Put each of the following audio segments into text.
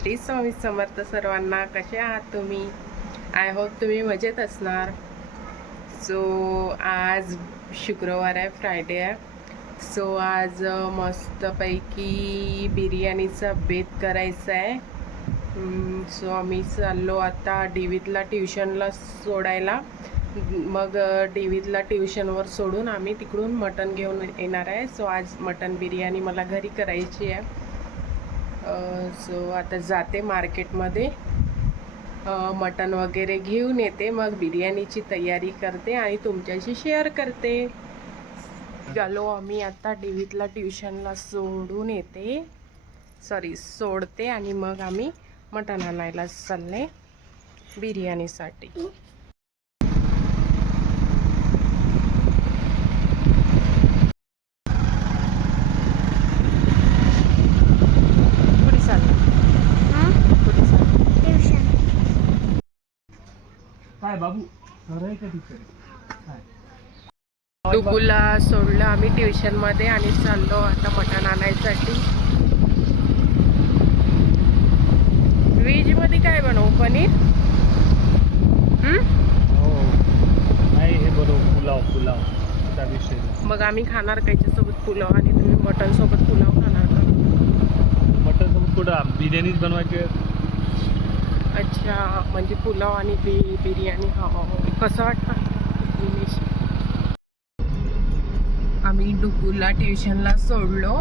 श्री स्वामी समर्थ सर्वांना. कसे आहात तुम्ही? आय होप तुम्ही मजेत असणार. सो आज शुक्रवार आहे, फ्रायडे आहे. सो आज मस्तपैकी बिर्याणीचा बेत करायचा आहे. सो आम्ही चाललो आता डिवीतला ट्युशनला सोडायला. मग डिवीतला ट्युशनवर सोडून आम्ही तिकडून मटण घेऊन येणार आहे. सो आज मटण बिर्याणी मला घरी करायची आहे. सो आता जाते मार्केटमध्ये, मटण वगैरे घेऊन येते, मग बिर्याणीची तयारी करते आणि तुमच्याशी शेअर करते. गेलो आम्ही आता डिवीतला ट्युशनला सोडून येते, सोडते आणि मग आम्ही मटण आणायला चालले बिर्याणीसाठी. काय बाबू डुगूला सोडलं आम्ही ट्युशन मध्ये आणि चाललो आता मटण आणायसाठी. व्हेज मध्ये काय बनवू? पनीर? नाही, हे बनवू पुलाव त्या विषय. मग आम्ही खाणार कायच्यासोबत? पुलाव. आणि तुम्ही मटण सोबत पुलाव खाणार का? मटन सोबत कुठं बिर्याणीच बनवायची? अच्छा, म्हणजे पुलाव आणि बिर्याणी. कसं वाटतं? आम्ही डुगूला ट्युशनला सोडलो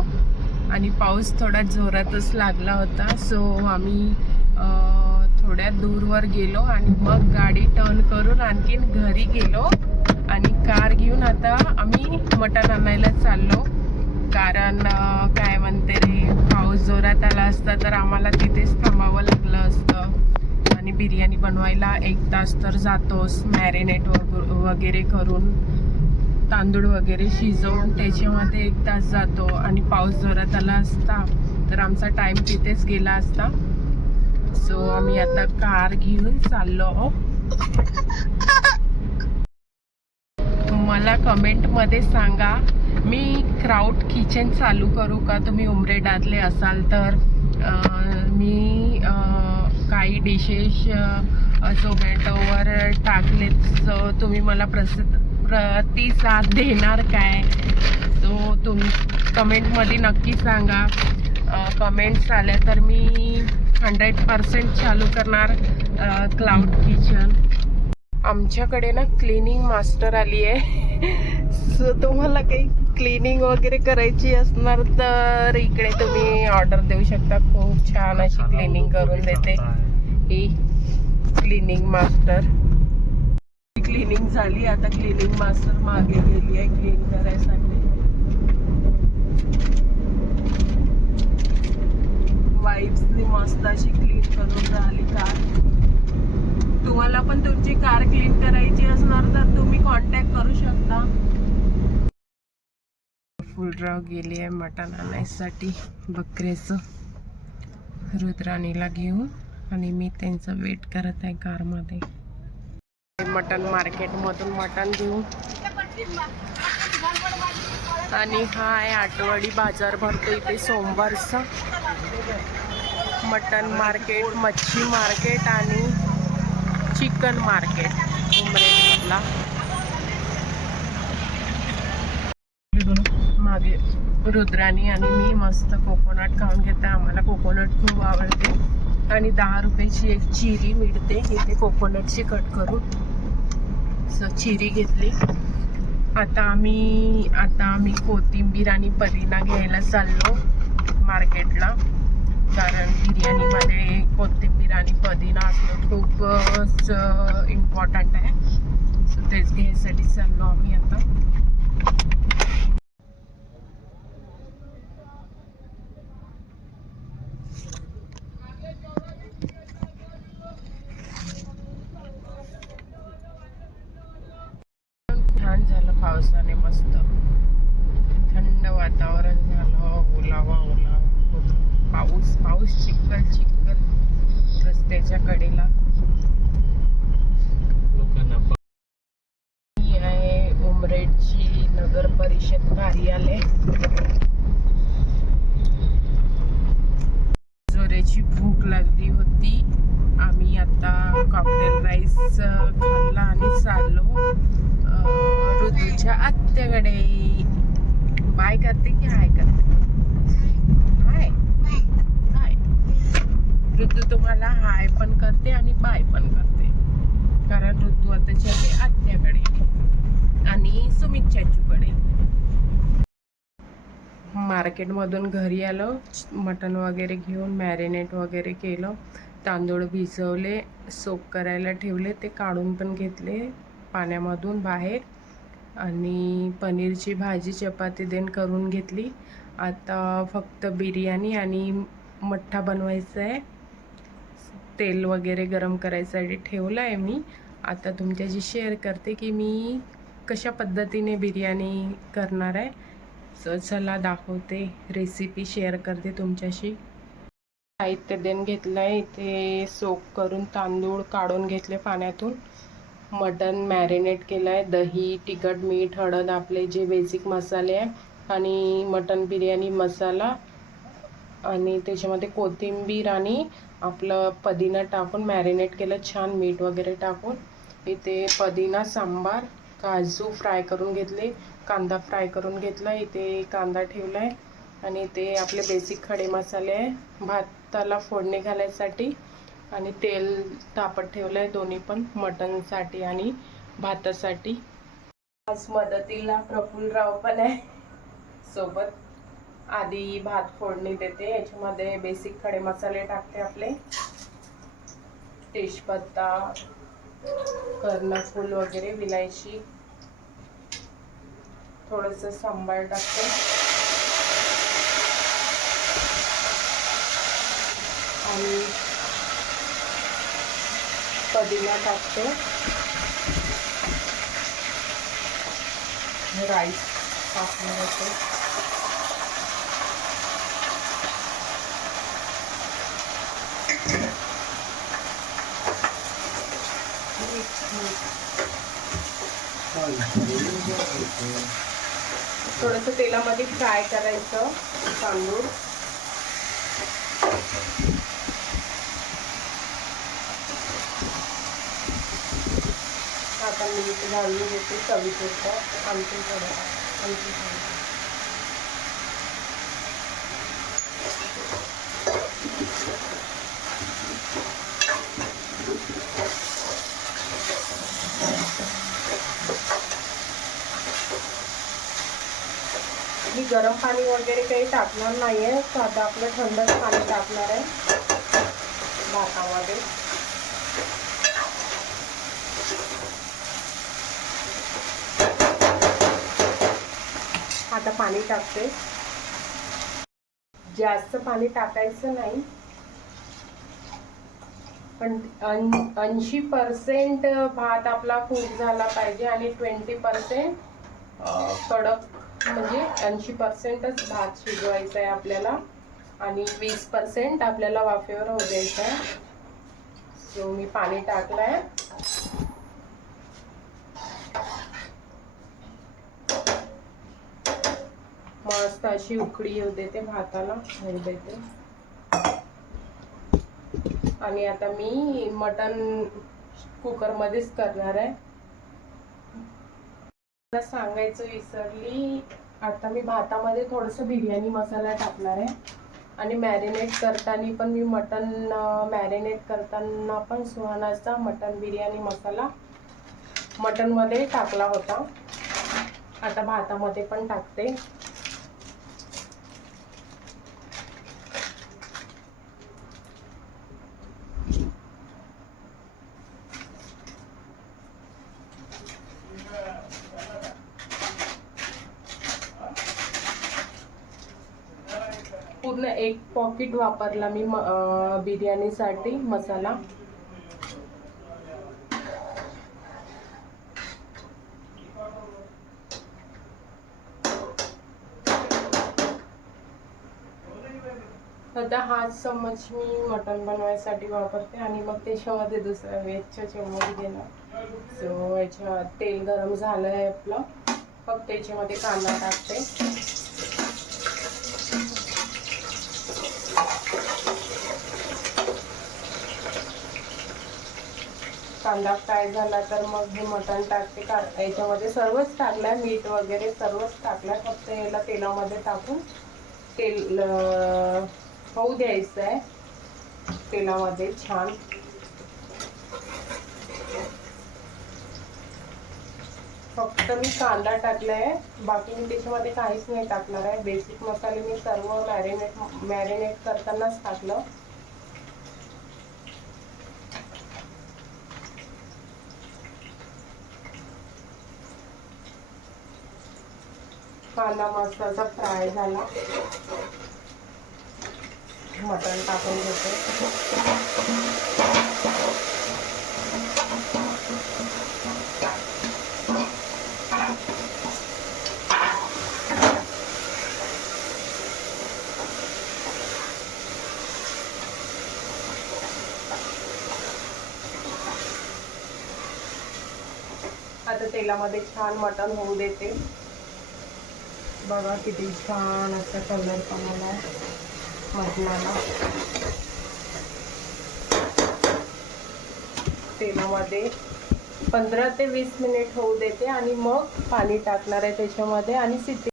आणि पाऊस थोडा जोरातच लागला होता. सो आम्ही थोड्या दूरवर गेलो आणि मग गाडी टर्न करून आणखीन घरी गेलो आणि कार घेऊन आता आम्ही मटण आणायला चाललो. कारण काय म्हणते रे, पाऊस जोरात आला असता तर आम्हाला तिथेच थांबावं लागलं असतं. आणि बिर्याणी बनवायला 1 तास तर जातोच. मॅरिनेट वगैरे करून, तांदूळ वगैरे शिजवून त्याच्यामध्ये 1 तास जातो. आणि पाऊस जोरात आला असता तर आमचा टाईम तिथेच गेला असता. सो आम्ही आता कार घेऊन चाललो. मला कमेंटमध्ये सांगा, मी क्राऊड किचन चालू करू का? तुम्ही उमरेडातले असाल तर मी काही डिशेस झोमॅटोवर टाकलेत. सो तुम्ही मला प्रतिसाद देणार काय? सो तुम्ही कमेंटमध्ये नक्की सांगा. कमेंट्स आल्या तर मी 100% चालू करणार क्लाउड किचन. आमच्याकडे ना क्लिनिंग मास्टर आली आहे. सो तुम्हाला काही क्लिनिंग वगैरे करायची असणार तर इकडे तुम्ही ऑर्डर देऊ शकता. खूप छान अशी क्लिनिंग करून देते ही क्लिनिंग मास्टर. क्लिनिंग झाली, आता क्लिनिंग मास्टर मागे गेली आहे क्लीन करायसाठी. वाईप्सनी मस्त अशी क्लीन करून राहिली कार. तुम्हाला पण तुमची कार क्लीन करायची असणार तर तुम्ही कॉन्टॅक्ट करू शकता. फुलराव गेली आहे मटण आणायसाठी बकऱ्याचं, रुद्राणीला घेऊन. आणि मी त्यांचं वेट करत आहे कारमध्ये. मटण मार्केटमधून मटण घेऊन. आणि हा आहे आठवडी बाजार भरतो इथे सोमवारचा. मटण मार्केट, मच्छी मार्केट आणि चिकन मार्केट उमरेडला. मागे रुद्राणी आणि मी मस्त कोकोनट खाऊन घेते. आम्हाला कोकोनट खूप आवडते. आणि 10 रुपयाची एक चिरी मिळते इथे कोकोनटची कट करून. सो चिरी घेतली. आता आम्ही कोथिंबीर आणि पुदिना घ्यायला चाललो मार्केटला. कारण बिर्याणीमध्ये कोथिंबीर आणि पुदिना असणं खूपच इम्पॉर्टंट आहे. सो तेच घ्यायसाठी चाललो आम्ही आता. छान झालं पावसाने, मस्त थंड वातावरण झालं. ओलावा पाऊस चिखल रस्त्याच्या कडेला. ही आहे उमरेडची नगर परिषद कार्यालय. जोराची भूक लागली. करते की हाय करते? हाय हाय. ऋतू तुम्हाला हाय पण करते आणि बाय पण करते, कारण ऋतू आता चालली आत्याकडे आणि सुमित चाचूकडे. मार्केटमधून घरी आलो, मटण वगैरे घेऊन मॅरिनेट वगैरे केलं, तांदूळ भिजवले, सोक करायला ठेवले, ते काढून पण घेतले पाण्यामधून बाहेर, आणि पनीरची भाजी चपाती करून घेतली. आता फक्त बिर्याणी आणि मठ्ठा बनवायचा आहे. तेल वगैरे गरम करायसाठी ठेवलं आहे मी. आता तुमच्याशी शेअर करते की मी कशा पद्धतीने बिर्याणी करणार आहे. सो चला दाखवते, रेसिपी शेअर करते तुमच्याशी. साहित्य घेतलं आहे. इथे सोक करून तांदूळ काढून घेतले पाण्यातून. मटण मॅरिनेट केलं आहे. दही, तिखट, मीठ, हळद, आपले जे बेसिक मसाले आहे, आणि मटण बिर्याणी मसाला, आणि त्याच्यामध्ये कोथिंबीर आणि आपलं पुदिना टाकून मॅरिनेट केलं छान, मीठ वगैरे टाकून. इथे पुदिना सांबार, काजू फ्राय करून घेतले, कांदा फ्राय करून घेतला. इथे कांदा ठेवला आहे, आणि ते आपले बेसिक खडे मसाले आहे भाताला फोडणी घालायसाठी, आणि तेल तापत ठेवलं आहे दोन्ही पण, मटणसाठी आणि भातासाठी. आज मदतीला प्रफुल्लराव पण आहे सोबत. आधी भात फोडणी देते, याच्यामध्ये बेसिक खडे मसाले टाकते आपले, तेजपत्ता, कर्णफूल वगैरे, विलायची, थोडंसं सांबार टाकते, आणि पुदिना टाकते, राईस टाकणार होते. थोडंसं तेलामध्ये फ्राय करायचं तांदूळ. आता मीठ घालून घेते चवीपुरतं, आणखी थोडं. मी गरम पाणी वगैरे काही टाकणार नाही आहे, साधं आपलं थंडच पाणी टाकणार आहे भातामध्ये. आता पाणी टाकते. जास्त पाणी टाकायचं नाही, पण 80% भात आपला कुक झाला पाहिजे, आणि 20% कडक, म्हणजे 80%च भात शिजवायचा आहे आपल्याला, आणि 20% आपल्याला वाफेवर होऊ द्यायचं आहे. सो मी पाणी टाकलं आहे. मस्त अशी उकळी येऊ देते भाताला, होऊ देते. आणि आता मी मटण कुकरमध्येच करणार आहे. सांगायचं विसरली, आता मी भातामध्ये थोडंसं बिर्याणी मसाला टाकणार आहे, आणि मॅरिनेट करताना पण मी मटण मॅरिनेट करताना पण सुहानाचा मटण बिर्याणी मसाला मटणमध्ये टाकला होता. आता भातामध्ये पण टाकते. पूर्ण 1 पॉकेट वापरला मी बिर्याणीसाठी मसाला. आता हा चम्मच मी मटण बनवायसाठी वापरते, आणि मग त्याच्यामध्ये दुसऱ्या वेजच्या चम्मच घेणार. सो याच्या तेल गरम झालं आहे आपलं, फक्त त्याच्यामध्ये कांदा टाकते. कांदा फ्राय झाला तर मग हे मटण टाकते. याच्यामध्ये सर्वच टाकलंय, मीठ वगैरे सर्वच टाकलंय. फक्त याला तेलामध्ये टाकून तेल होऊ द्यायचं आहे तेलामध्ये छान. फक्त मी कांदा टाकलाय, बाकी मी त्याच्यामध्ये काहीच नाही टाकणार आहे. बेसिक मसाले मी सर्व मॅरिनेट करतानाच टाकलं. कांदा मस्त असा फ्राय झाला, मटण टाकून घेते. आता तेलामध्ये छान मटण होऊ देते. बघा किती छान असा कलर पण आला मटणाला. तेलामध्ये 15 ते 20 मिनिट होऊ देते आणि मग पाणी टाकणार आहे त्याच्यामध्ये आणि शिट्टी.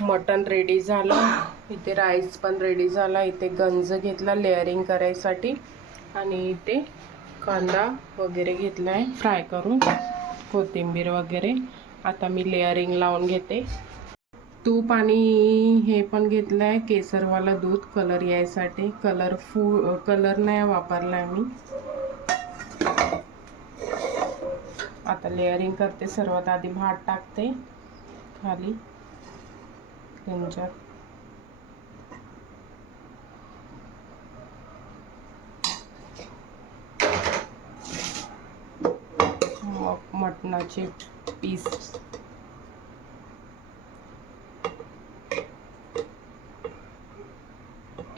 मटण रेडी झालं. इथे राईस पण रेडी झाला. इथे गंज घेतला लेअरिंग करायसाठी आणि इथे कांदा वगैरे घेतलाय फ्राय करून, कोथिंबीर वगैरे. आता मी लेअरिंग लावून घेते. तूप आणि हे पण घेतलंय केसरवाला दूध कलर यायसाठी. कलर नाही वापरलाय मी. आता लेअरिंग करते. सर्वात आधी भात टाकते खाली त्यांच्यात. मग मटणाचे पीस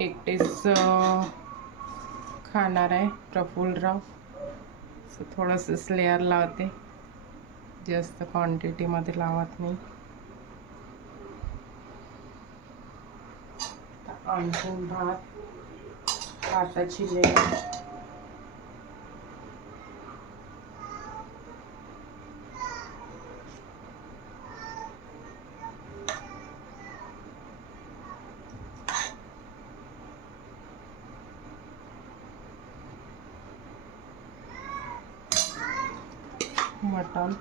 एकटेच खाणार आहे प्रफुल्लराव, थोडंसं लेअर लावते, जास्त क्वांटिटीमध्ये लावत नाही. आणखीन भाताची लेअर. मटण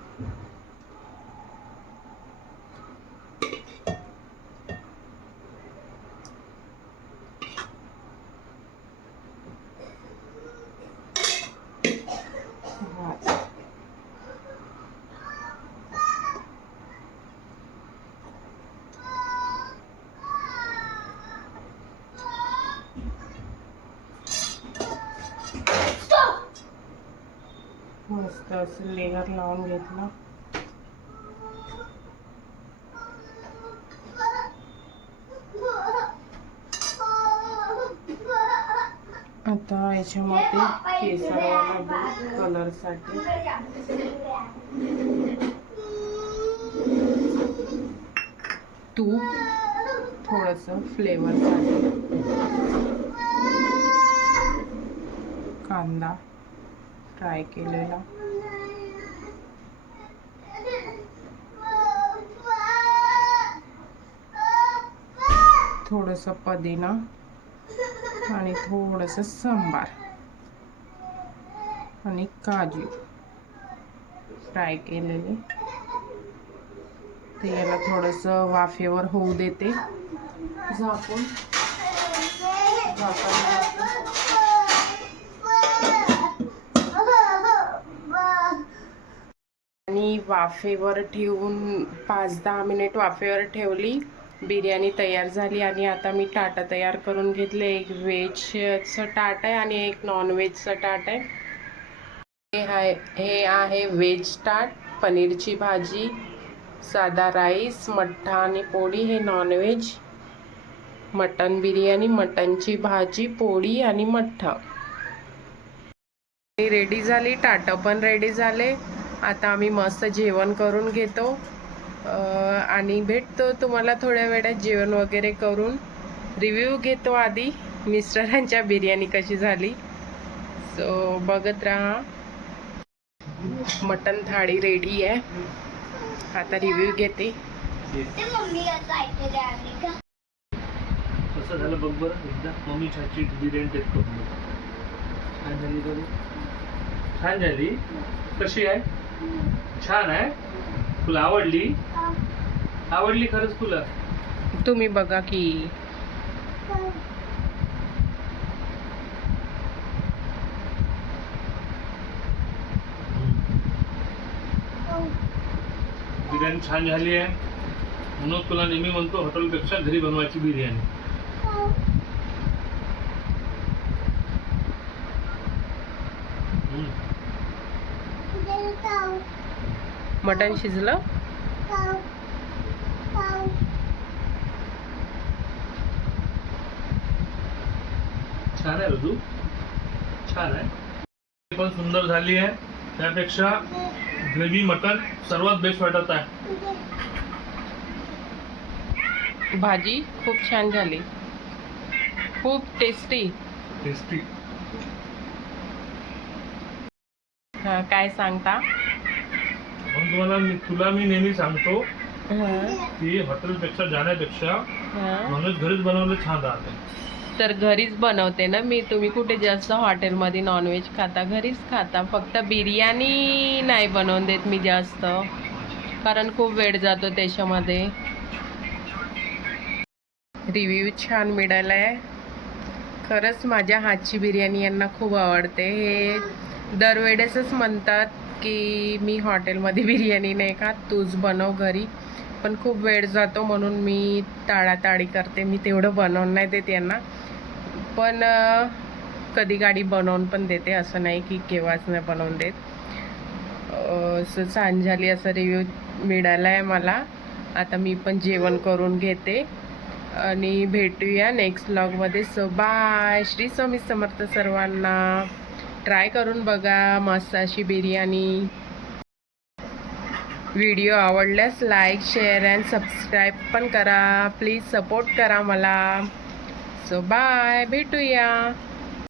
मस्त असं लेअर लावून घेतला. आता याच्यामध्ये केसरवाला दूध कलरसाठी, तूप थोडंसं फ्लेवरसाठी, कांदा फ्राय केलेला, थोडंसं पुदिना आणि थोडंसं सांबार आणि काजू फ्राय केलेले. ते याला थोडंसं वाफेवर होऊ देते झाकून. आणि वाफेवर ठेवून 5-10 मिनिट वाफेवर ठेवली. बिर्याणी तयार झाली. आणि आता मी टाटा तयार करून घेतले. एक व्हेजचं टाट आहे आणि एक नॉनव्हेजचं टाट आहे. हे आहे व्हेज टाट, पनीरची भाजी, साधा राईस, मठ्ठा आणि पोळी. हे नॉनव्हेज मटन बिर्याणी, मटनची भाजी, पोळी आणि मठ्ठा. रेडी झाली. टाटा पण रेडी झाले. आता आम्ही मस्त जेवण करून घेतो आणि भेटतो तुम्हाला थोड्या वेळात. जेवण वगैरे करून रिव्ह्यू घेतो आधी मिस्टरांच्या बिर्याणी कशी झाली. सो बघत राहा. मटन थाळी रेडी आहे. आता रिव्ह्यू घेते. कसं झालं बघ बरं एकदा. मम्मीच्या हातची बिर्याणी टेस्ट करून बघ. छान झाली बघ. छान झाली. कशी आहे? छान आहे. तुला आवडली? आवडली खरंच तुला? तुम्ही बघा की. बिर्याणी छान झाली आहे म्हणून तुला नेहमी म्हणतो हॉटेलपेक्षा घरी बनवायची बिर्याणी. मटण शिजलं. छान आहे ऋतू. छान आहे. पण सुंदर झाली आहे. त्यापेक्षा ग्रेव्ही मटन सर्वात बेस्ट वाटत आहे. भाजी खूप छान झाली. खूप टेस्टी. टेस्टी. हा, काय सांगता? म्हणून तुला मी नेहमी सांगतो की हॉटेलपेक्षा जाण्यापेक्षा नॉनव्हेज घरीच बनवलं छान राहते. तर घरीच बनवते ना मी. तुम्ही कुठे जास्त हॉटेलमध्ये नॉनव्हेज खाता? घरीच खाता. फक्त बिर्याणी नाही बनवून देत मी जास्त, कारण खूप वेळ जातो त्याच्यामध्ये. रिव्ह्यू छान मिळाला आहे. खरंच माझ्या हातची बिर्याणी यांना खूप आवडते. हे दरवेळेसच म्हणतात की मी हॉटेलमध्ये बिर्याणी नाही खात, तूच बनव घरी. पण खूप वेळ जातो म्हणून मी टाळाटाळी करते. मी तेवढं बनवून नाही देत यांना, पण कधी गाडी बनवून पण देते. असं नाही की केव्हाच नाही बनवून देत. असं छान झाली असा रिव्ह्यू मिळाला आहे मला. आता मी पण जेवण करून घेते आणि भेटूया नेक्स्ट व्लॉगमध्ये. So bye. श्री स्वामी समर्थ सर्वांना. ट्राय करून बघा मस्त अशी बिर्याणी. व्हिडिओ आवडल्यास लाईक, शेअर अँड सबस्क्राईब पण करा. प्लीज सपोर्ट करा मला. So bye. भेटूया.